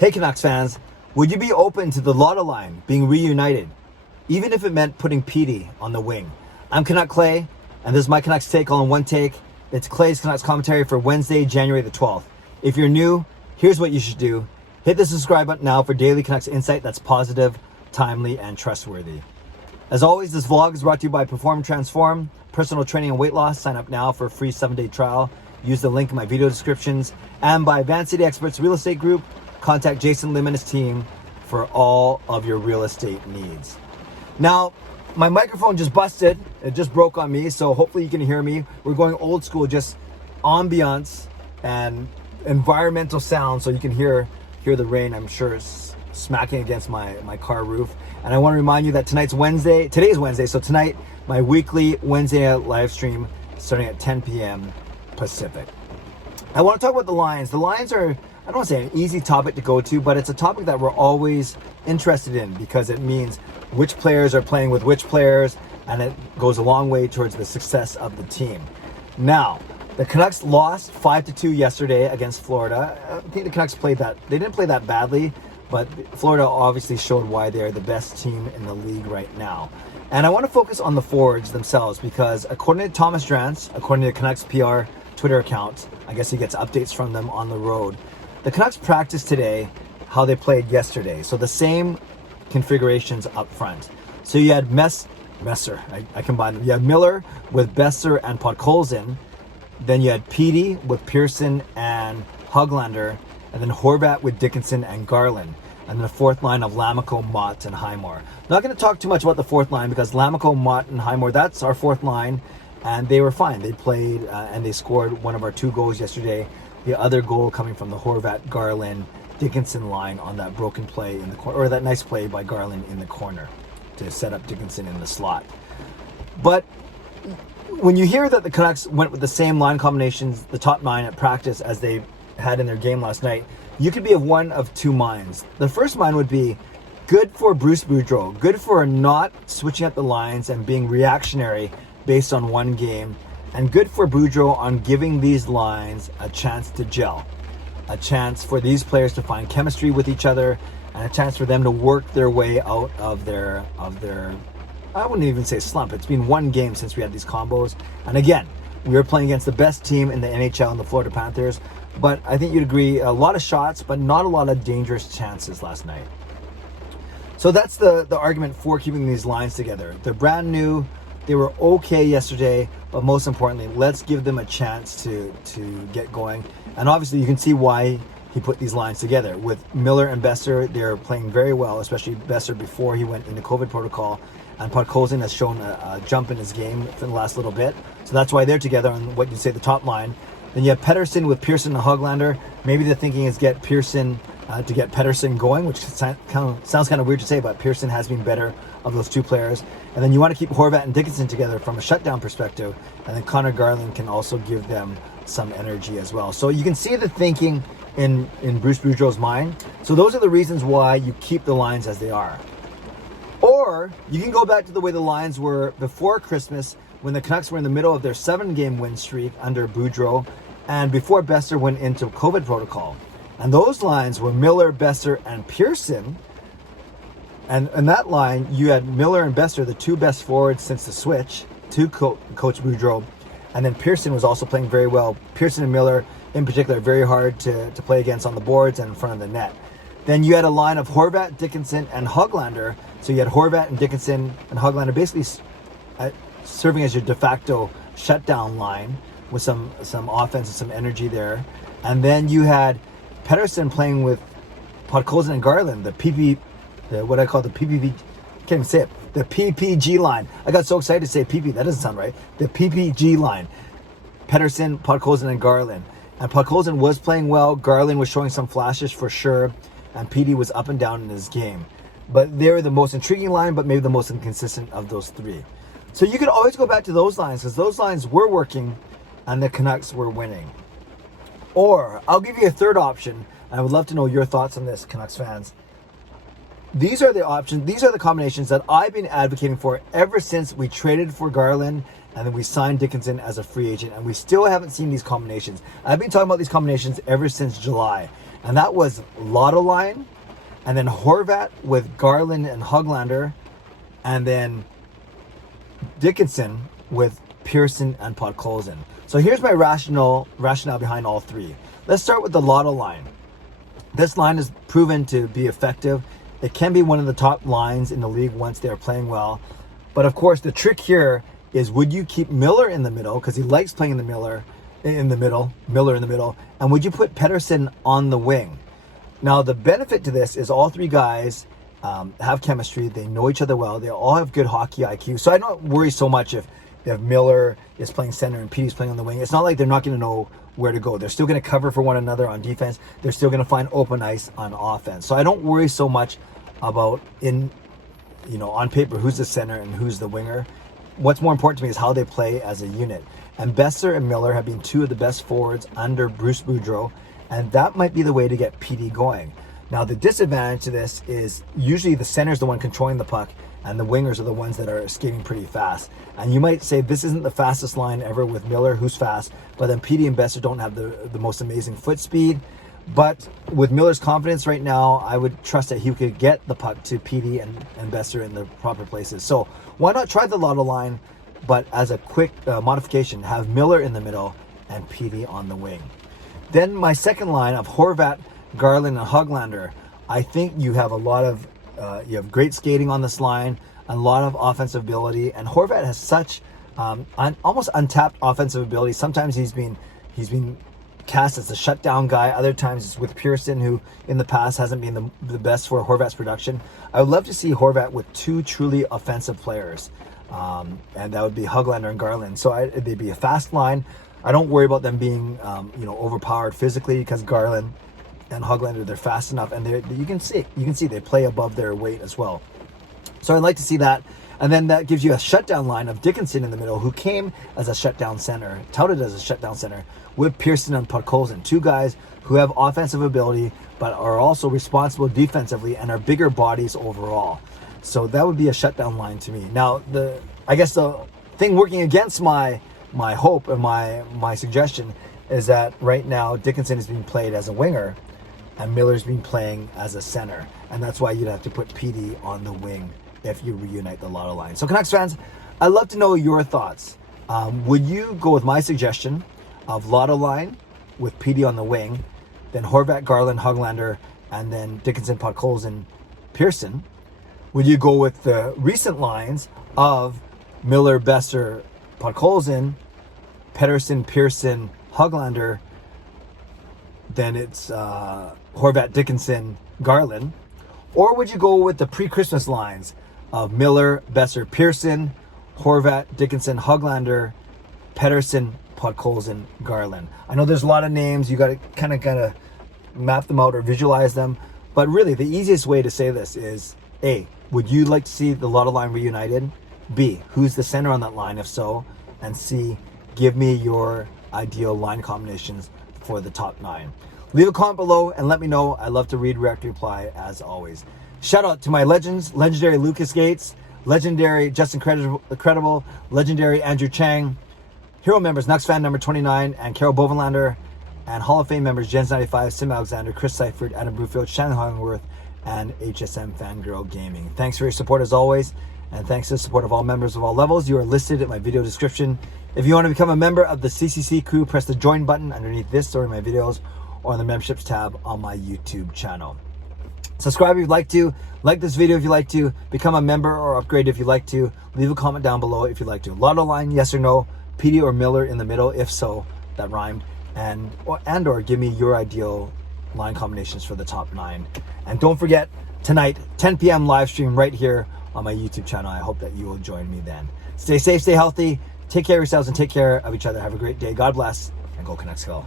Hey Canucks fans, would you be open to the Lotto Line being reunited, even if it meant putting Petey on the wing? I'm Canuck Clay, and this is my Canucks take all in one take. It's Clay's Canucks commentary for Wednesday, January the 12th. If you're new, here's what you should do. Hit the subscribe button now for daily Canucks insight that's positive, timely, and trustworthy. As always, this vlog is brought to you by Perform Transform, personal training and weight loss. Sign up now for a free 7-day trial. Use the link in my video descriptions. And by Van City Experts Real Estate Group. Contact Jason Lim and his team for all of your real estate needs. Now, my microphone just busted. It just broke on me, so hopefully you can hear me. We're going old school, just ambiance and environmental sound, so you can hear the rain. I'm sure it's smacking against my car roof. And I want to remind you that today's Wednesday, so tonight, my weekly Wednesday night live stream starting at 10 p.m. Pacific. I want to talk about the Lions. The Lions are, I don't want to say an easy topic to go to, but it's a topic that we're always interested in because it means which players are playing with which players, and it goes a long way towards the success of the team. Now, the Canucks lost 5-2 yesterday against Florida. I think the Canucks they didn't play that badly, but Florida obviously showed why they're the best team in the league right now. And I want to focus on the forwards themselves because according to Thomas Drance, according to the Canucks PR Twitter account, I guess he gets updates from them on the road, the Canucks practiced today how they played yesterday. So the same configurations up front. So you had Messer, I combined them. You had Miller with Besser and Podkolzin. Then you had Petey with Pearson and Höglander. And then Horvat with Dickinson and Garland. And then the fourth line of Lammikko, Mott, and Highmore. Not going to talk too much about the fourth line because Lammikko, Mott, and Highmore, that's our fourth line. And they were fine. They played and they scored one of our 2 goals yesterday. The other goal coming from the Horvat, Garland, Dickinson line on that broken play in the corner, or that nice play by Garland in the corner to set up Dickinson in the slot. But when you hear that the Canucks went with the same line combinations, the top 9 at practice as they had in their game last night, you could be of one of 2 minds. The first mind would be good for Bruce Boudreau, good for not switching up the lines and being reactionary based on one game, and good for Boudreau on giving these lines a chance to gel, a chance for these players to find chemistry with each other, and a chance for them to work their way out of their I wouldn't even say slump. It's been 1 game since we had these combos, and again, we were playing against the best team in the NHL, in the Florida Panthers, but I think you'd agree, a lot of shots, but not a lot of dangerous chances last night. So that's the argument for keeping these lines together. They're brand new. They were okay yesterday, but most importantly, let's give them a chance to get going. And obviously, you can see why he put these lines together. With Miller and Besser, they're playing very well, especially Besser before he went into COVID protocol. And Podkolzin has shown a jump in his game for the last little bit. So that's why they're together on what you'd say the top line. Then you have Pettersson with Pearson and Höglander. Maybe the thinking is get Pearson to get Pettersson going, which sounds kind of weird to say, but Pearson has been better of those 2 players. And then you want to keep Horvat and Dickinson together from a shutdown perspective. And then Connor Garland can also give them some energy as well. So you can see the thinking in Bruce Boudreau's mind. So those are the reasons why you keep the lines as they are. Or you can go back to the way the lines were before Christmas when the Canucks were in the middle of their 7-game win streak under Boudreau and before Besser went into COVID protocol. And those lines were Miller, Besser, and Pearson. And in that line, you had Miller and Besser, the 2 best forwards since the switch to Coach Boudreau. And then Pearson was also playing very well. Pearson and Miller, in particular, very hard to play against on the boards and in front of the net. Then you had a line of Horvat, Dickinson, and Höglander. So you had Horvat and Dickinson and Höglander basically serving as your de facto shutdown line with some offense and some energy there. And then you had Pettersson playing with Podkolzin and Garland, what I call the PPG, can't even say it, the PPG line. I got so excited to say PP, that doesn't sound right. The PPG line. Pettersson, Podkolzin, and Garland. And Podkolzin was playing well. Garland was showing some flashes for sure. And Petey was up and down in his game. But they were the most intriguing line, but maybe the most inconsistent of those 3. So you could always go back to those lines because those lines were working and the Canucks were winning. Or I'll give you a third option. And I would love to know your thoughts on this, Canucks fans. These are the options. These are the combinations that I've been advocating for ever since we traded for Garland and then we signed Dickinson as a free agent. And we still haven't seen these combinations. I've been talking about these combinations ever since July. And that was Lotto Line, and then Horvat with Garland and Höglander, and then Dickinson with Pearson and Podkolzin. So here's my rationale behind all three. Let's start with the Lotto Line. This line is proven to be effective. It can be one of the top lines in the league once they're playing well. But of course, the trick here is, would you keep Miller in the middle, because he likes playing in the Miller in the middle, and would you put Pettersson on the wing? Now, the benefit to this is all three guys have chemistry. They know each other well. They all have good hockey IQ. So I don't worry so much if Miller is playing center and Petey's playing on the wing. It's not like they're not going to know where to go. They're still going to cover for one another on defense. They're still going to find open ice on offense. So I don't worry so much about on paper who's the center and who's the winger. What's more important to me is how they play as a unit. And Besser and Miller have been two of the best forwards under Bruce Boudreau, and that might be the way to get PD going. Now, the disadvantage to this is usually the center is the one controlling the puck, and the wingers are the ones that are skating pretty fast. And you might say this isn't the fastest line ever with Miller, who's fast, but then PD and Besser don't have the most amazing foot speed. But with Miller's confidence right now, I would trust that he could get the puck to PD and Besser in the proper places. So why not try the Lotto Line, but as a quick modification, have Miller in the middle and PD on the wing. Then my second line of Horvat, Garland, and Höglander. I think you have a lot of you have great skating on this line, a lot of offensive ability, and Horvat has such almost untapped offensive ability. Sometimes he's been cast as a shutdown guy. Other times it's with Pearson, who in the past hasn't been the best for Horvat's production. I would love to see Horvat with two truly offensive players, and that would be Höglander and Garland. So they'd be a fast line. I don't worry about them being overpowered physically, because Garland and Höglander, they're fast enough, and you can see they play above their weight as well. So I'd like to see that. And then that gives you a shutdown line of Dickinson in the middle, who came as a shutdown center, touted as a shutdown center, with Pearson and Podkolzin, two guys who have offensive ability but are also responsible defensively and are bigger bodies overall. So that would be a shutdown line to me. Now, I guess the thing working against my hope and my suggestion is that right now Dickinson is being played as a winger and Miller's been playing as a center, and that's why you'd have to put PD on the wing if you reunite the Lotto Line. So Canucks fans, I'd love to know your thoughts. Would you go with my suggestion of Lotto Line with PD on the wing, then Horvat, Garland, Höglander, and then Dickinson, Podkolzin, Pearson? Would you go with the recent lines of Miller, Besser, Podkolzin, Pettersson, Pearson, Höglander, then it's Horvat, Dickinson, Garland? Or would you go with the pre-Christmas lines of Miller, Besser, Pearson, Horvat, Dickinson, Höglander, Pettersson, Podkolzin, Garland? I know there's a lot of names. You got to kind of map them out or visualize them. But really, the easiest way to say this is, A, would you like to see the Lotto Line reunited? B, who's the center on that line, if so? And C, give me your ideal line combinations for the top 9. Leave a comment below and let me know. I love to read, react, reply, as always. Shout out to my legends, legendary Lucas Gates, legendary Justin Credible, legendary Andrew Chang, hero members nucksfan number 29 and Carol Bovenlander, and Hall of Fame members Jens95, simalexander, Chris Seifried, Adam Broomfield, Shannon Hollingworth, and Hsmfangirl Gaming. Thanks for your support as always, and thanks to the support of all members of all levels. You are listed in my video description. If you want to become a member of the CCC Crew, press the join button underneath this or in my videos, or on the memberships tab on my YouTube channel. Subscribe if you'd like to, like this video if you'd like to, become a member or upgrade if you'd like to, leave a comment down below if you'd like to. Lotto Line, yes or no, PD or Miller in the middle, if so, that rhymed, and or give me your ideal line combinations for the top 9. And don't forget, tonight, 10 p.m. live stream right here on my YouTube channel. I hope that you will join me then. Stay safe, stay healthy, take care of yourselves and take care of each other. Have a great day. God bless, and go Canucks go.